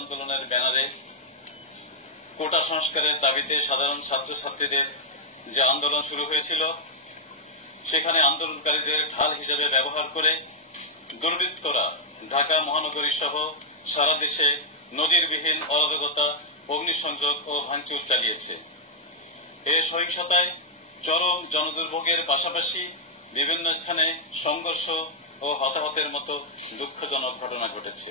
আন্দোলনের ব্যানারে কোটা সংস্কারের দাবিতে সাধারণ ছাত্রছাত্রীদের যে আন্দোলন শুরু হয়েছিল, সেখানে আন্দোলনকারীদের ঢাল হিসেবে ব্যবহার করে দুর্বৃত্তরা ঢাকা মহানগরী সহ সারা দেশে নজিরবিহীন অরাজকতা, অগ্নিসংযোগ ও ভাঙচুর চালিয়েছে। এ সহিংসতায় চরম জনদুর্ভোগের পাশাপাশি বিভিন্ন স্থানে সংঘর্ষ ও হতাহতের মতো দুঃখজনক ঘটনা ঘটেছে।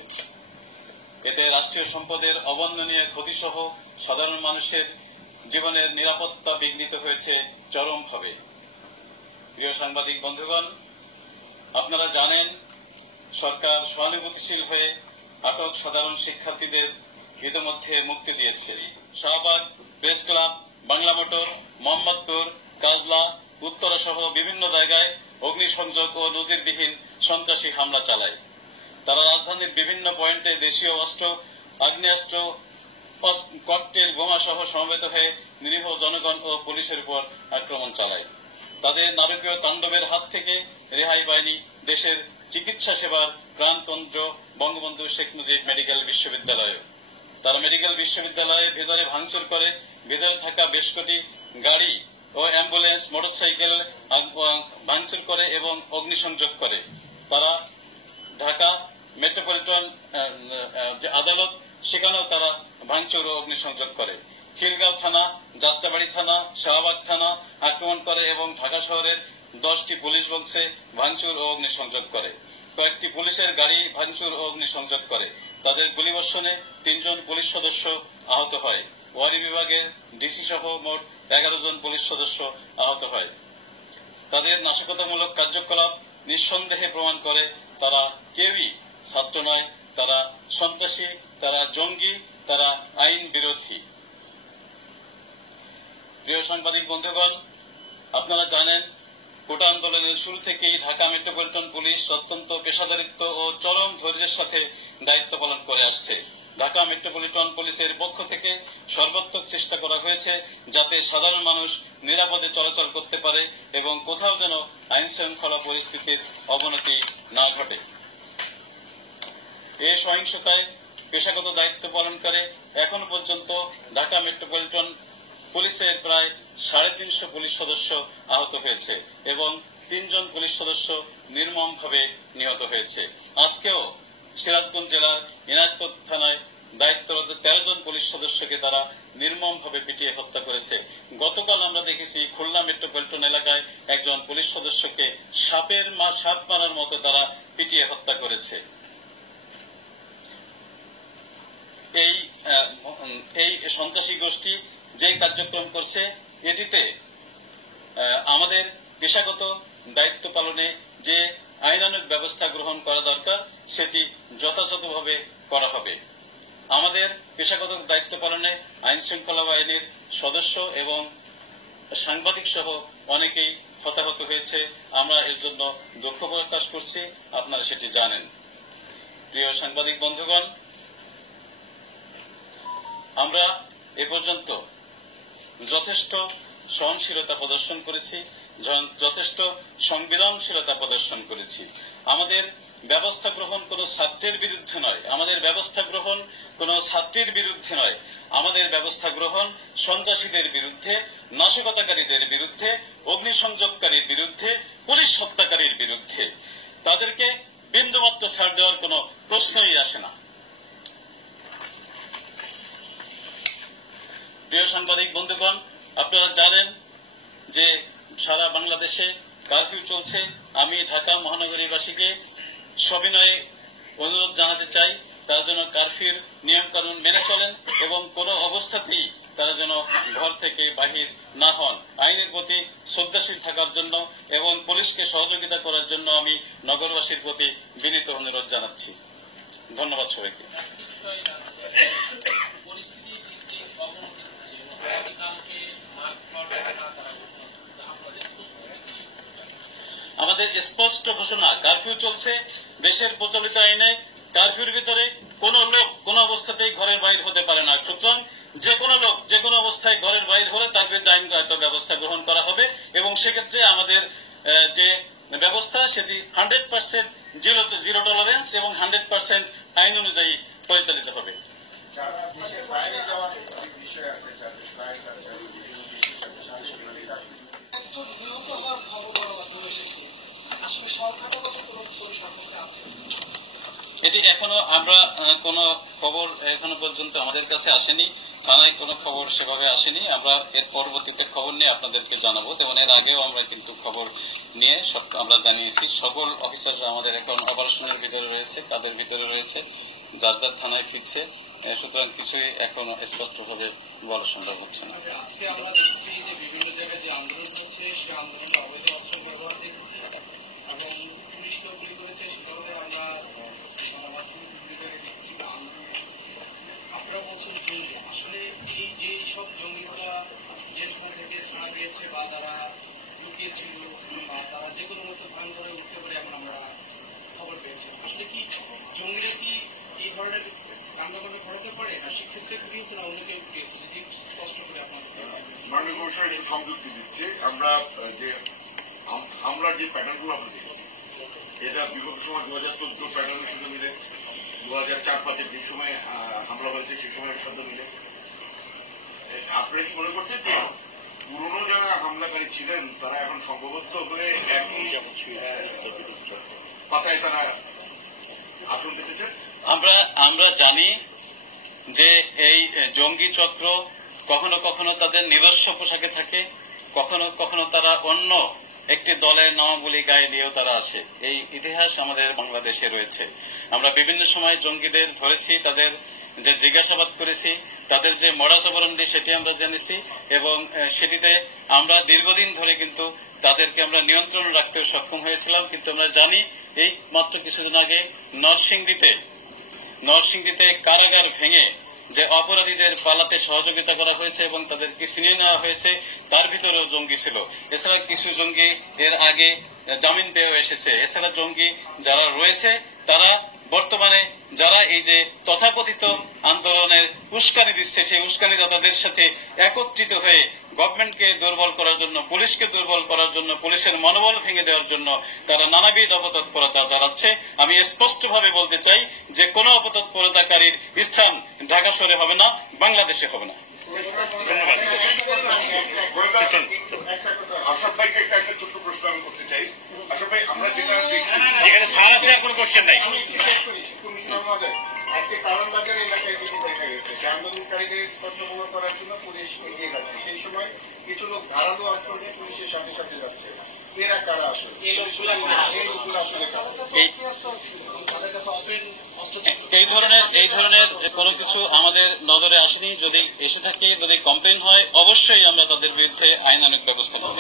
এতে রাষ্ট্রীয় সম্পদের অবর্ণনীয় ক্ষতিসহ সাধারণ মানুষের জীবনের নিরাপত্তা বিঘ্নিত হয়েছে চরমভাবে। প্রিয় সাংবাদিক বন্ধুগণ, আপনারা জানেন সরকার সহানুভূতিশীল হয়ে আটক সাধারণ শিক্ষার্থীদের ইতিমধ্যে মুক্তি দিয়েছে। Shahbag, press club, Bangla motor, Mohammadpur, Kajla, Uttara সহ বিভিন্ন জায়গায় অগ্নিসংযোগ ও নজিরবিহীন সন্ত্রাসী হামলা চালায়। তারা রাজধানীর বিভিন্ন পয়েন্টে দেশীয় অস্ত্র, আগ্নেয়াস্ত্র, ককটেল বোমা সহ সমবেত হয়ে নিরীহ জনগণ ও পুলিশের উপর আক্রমণ চালায়। তাদের নারকীয় তাণ্ডবের হাত থেকে রেহাই পায়নি দেশের চিকিৎসা সেবার প্রাণকেন্দ্র বঙ্গবন্ধু শেখ মুজিব মেডিকেল বিশ্ববিদ্যালয়। তারা মেডিকেল বিশ্ববিদ্যালয়ের ভেতরে ভাঙচুর করে ভেতরে থাকা বেশ কটি গাড়ি ও অ্যাম্বুলেন্স, মোটরসাইকেল ভাঙচুর করে এবং অগ্নিসংযোগ করে। তারা ঢাকা মেট্রোপলিটন যে আদালত, সেখানেও তারা ভাঙচুর ও অগ্নিসংযোগ করে। খিলগাঁও থানা, যাত্রাবাড়ি থানা, শাহবাগ থানা আক্রমণ করে এবং ঢাকা শহরের 10টি পুলিশ বক্সে ভাঙচুর ও অগ্নিসংযোগ করে। কয়েকটি পুলিশের গাড়ি ভাঙচুর ও অগ্নিসংযোগ করে। তাদের গুলিবর্ষণে 3 জন পুলিশ সদস্য আহত হয়। ওয়ারি বিভাগের ডিসি সহ মোট 11 জন পুলিশ সদস্য আহত হয়। তাদের নাশকতামূলক কার্যকলাপ নিঃসন্দেহে প্রমাণ করে তারা কেউই ছাত্র নয়, তারা সন্ত্রাসী, তারা জঙ্গি, তারা আইন বিরোধী। প্রিয় সাংবাদিক বন্ধুগণ, আপনারা জানেন কোটা আন্দোলনের শুরু থেকেই ঢাকা মেট্রোপলিটন পুলিশ অত্যন্ত পেশাদারিত্ব ও চরম ধৈর্যের সাথে দায়িত্ব পালন করে আসছে। ঢাকা মেট্রোপলিটন পুলিশের পক্ষ থেকে সর্বাত্মক চেষ্টা করা হয়েছে যাতে সাধারণ মানুষ নিরাপদে চলাচল করতে পারে এবং কোথাও যেন আইন শৃঙ্খলা পরিস্থিতির অবনতি না ঘটে। এই সহিংসতায় পেশাগত দায়িত্ব পালন করে এখন পর্যন্ত ঢাকা মেট্রোপলিটন পুলিশের প্রায় 350 পুলিশ সদস্য আহত হয়েছে এবং 3 জন পুলিশ সদস্য নির্মমভাবে নিহত হয়েছে। আজকেও সিরাজগঞ্জ জেলার ইনায়তপুর থানায় দায়িত্বরত 13 জন পুলিশ সদস্যকে তারা নির্মমভাবে পিটিয়ে হত্যা করেছে। গতকাল আমরা দেখেছি খুলনা মেট্রোপলিটন এলাকায় একজন পুলিশ সদস্যকে সাপ মারার মতো তারা পিটিয়ে হত্যা করেছে। এই সন্ত্রাসী গোষ্ঠী যে কার্যক্রম করছে, এটিতে আমাদের পেশাগত দায়িত্ব পালনে যে আইনানুগ ব্যবস্থা গ্রহণ করা দরকার সেটি যথাযথভাবে করা হবে। আমাদের পেশাগত দায়িত্ব পালনে আইন শৃঙ্খলা বাহিনীর সদস্য এবং সাংবাদিক সহ অনেকেই হতাহত হয়েছে। আমরা এর জন্য দুঃখ প্রকাশ করছি, আপনারা সেটি জানেন। প্রিয় সাংবাদিক বন্ধুগণ, আমরা এ পর্যন্ত যথেষ্ট সহনশীলতা প্রদর্শন করেছি, যথেষ্ট সংবেদনশীলতা প্রদর্শন করেছি। আমাদের ব্যবস্থা গ্রহণ কোন ছাত্রের বিরুদ্ধে নয়, আমাদের ব্যবস্থা গ্রহণ কোন ছাত্রীর বিরুদ্ধে নয়, আমাদের ব্যবস্থা গ্রহণ সন্ত্রাসীদের বিরুদ্ধে, নাশকতাকারীদের বিরুদ্ধে, অগ্নিসংযোগকারীর বিরুদ্ধে, পুলিশ হত্যাকারীর বিরুদ্ধে। তাদেরকে বিন্দুমাত্র ছাড় দেওয়ার কোন প্রশ্নই আসে না। প্রিয় সাংবাদিক বন্ধুগণ, আপনারা জানেন যে সারা বাংলাদেশে কারফিউ চলছে। আমি ঢাকা মহানগরীবাসীকে সবিনয়ে অনুরোধ জানাতে চাই তারা যেন কারফিউর নিয়ম কানুন মেনে চলেন এবং কোনো অবস্থাতেই তারা যেন ঘর থেকে বাহির না হন। আইনের প্রতি শ্রদ্ধাশীল থাকার জন্য এবং পুলিশকে সহযোগিতা করার জন্য আমি নগরবাসীর প্রতি বিনীত অনুরোধ জানাচ্ছি। ধন্যবাদ সবাইকে। আমাদের স্পষ্ট ঘোষণা, কারফিউ চলছে। দেশের প্রচলিত আইনে কারফিউর ভিতরে কোন লোক কোন অবস্থাতেই ঘরের বাইরে হতে পারে না। সুতরাং যে কোনো লোক যে কোনো অবস্থায় ঘরের বাইরে হলে তার বিরুদ্ধে আইনগত ব্যবস্থা গ্রহণ করা হবে এবং সেক্ষেত্রে আমাদের যে ব্যবস্থা সেটি 100% জিরো টলারেন্স এবং 100% আইন অনুযায়ী পরিচালিত হবে। খবর এখনো পর্যন্ত আমাদের কাছে আসেনি, থানায় কোনো খবর সেভাবে আসেনি। আমরা এর পরবর্তীতে খবর নিয়ে আপনাদেরকে জানাবো। যেমন এর আগেও আমরা কিন্তু খবর নিয়ে আমরা জানিয়েছি। সকল অফিসাররা আমাদের এখন অপারেশনের ভিতরে রয়েছে, তাদের ভিতরে রয়েছে, যার যার থানায় ফিরছে। সুতরাং কিছুই এখনো স্পষ্টভাবে বলা সম্ভব হচ্ছে না। আজকে আমরা দেখছি যে বিভিন্ন জায়গায় যে আন্দোলন হচ্ছে, সেই আন্দোলনে অবৈধ অস্ত্র ব্যবহার দেখেছি এবং পুলিশকেও গুলি করেছে, সেভাবে আমরা দেখছি। আপনারা বলছেন জঙ্গি, আসলে এই যে সব জঙ্গিরা জেলখানা থেকে ছাড়া পেয়েছে বা তারা লুকিয়েছিল বা তারা যে কোনো মতো ভাঙ করে উঠতে পারে, এখন আমরা খবর পেয়েছি। আসলে কি জঙ্গিরা কি এই ধরনের কাণ্ডকাণ্ডে ঘটাতে পারে, না সেক্ষেত্রে ঘটিয়েছে না অন্য কেউ ঘটিয়েছে? যদি স্পষ্ট করে আপনাদের মাননীয় কমিশন একটু সংযুক্তি দিচ্ছে। আমরা যে হামলার যে প্যাটার্নগুলো আমরা দেখেছি, এটা বিগত সময় 2014 প্যাটার্নের সাথে মিলে, 2004-05 যে সময় হামলা হয়েছে সেই সময়ের সাথে মিলে। আপনারা কি মনে করছেন যে পুরনো যারা হামলাকারী ছিলেন তারা এখন সংঘবদ্ধ হয়ে একই পাতায় তারা আসন পেতেছেন? আমরা জানি যে এই জঙ্গি চক্র কখনো কখনো তাদের নিজস্ব পোশাকে থাকে, কখনো কখনো তারা অন্য একটি দলের নামাবলী গায়ে নিয়েও তারা আসে। এই ইতিহাস আমাদের বাংলাদেশে রয়েছে। আমরা বিভিন্ন সময় জঙ্গিদের ধরেছি, তাদের যে জিজ্ঞাসাবাদ করেছি, তাদের যে মডাস অপারেন্ডি সেটি আমরা জেনেছি এবং সেটিতে আমরা দীর্ঘদিন ধরে কিন্তু তাদেরকে আমরা নিয়ন্ত্রণ রাখতেও সক্ষম হয়েছিলাম। কিন্তু আমরা জানি এই মাত্র কিছুদিন আগে নরসিংদীতে কারাগার ভেঙে যে অপরাধীদের পালাতে সহযোগিতা করা হয়েছে এবং তাদেরকে ছিনিয়ে নেওয়া হয়েছে, তার ভিতরেও জঙ্গি ছিল। এছাড়া কিছু জঙ্গি এর আগে জামিন পেয়েও এসেছে। এছাড়া জঙ্গি যারা রয়েছে তারা বর্তমানে যারা এই যে তথাকথিত আন্দোলনের উস্কানি দিচ্ছে, সেই উস্কানিদাতাদের সাথে একত্রিত হয়ে গভর্নমেন্টকে দুর্বল করার জন্য, পুলিশকে দুর্বল করার জন্য, পুলিশের মনোবল ভেঙে দেওয়ার জন্য তারা নানাবিধ অপতৎপরতা চালাচ্ছে। আমি স্পষ্টভাবে বলতে চাই যে কোন অপতৎপরতাকারীর স্থান ঢাকা শহরে হবে না, বাংলাদেশে হবে না। আশরাফ ভাইকে একটা ছোট্ট প্রশ্ন আমি করতে চাই। আশরাফ ভাই, আমরা যেটা দেখছি যেখানে ছাড় আছে কোনো কোশ্চেন নাই। কমিশনার মহোদয়, আজকে কারণবাজার এলাকায় যেটি দেখা গেছে যে আন্দোলনকারীদের ছত্রভঙ্গ করার জন্য পুলিশ এগিয়ে যাচ্ছে, সেই সময় কিছু লোক ধারালো অস্ত্র নিয়ে পুলিশের সাথে সাথে যাচ্ছে। এরা কারা আসলে? এই লোকগুলো আসলে এই ধরনের কোনো কিছু আমাদের নজরে আসেনি। যদি এসে থাকে, যদি কমপ্লেন হয়, অবশ্যই আমরা তাদের বিরুদ্ধে আইনানুগ ব্যবস্থা নেব।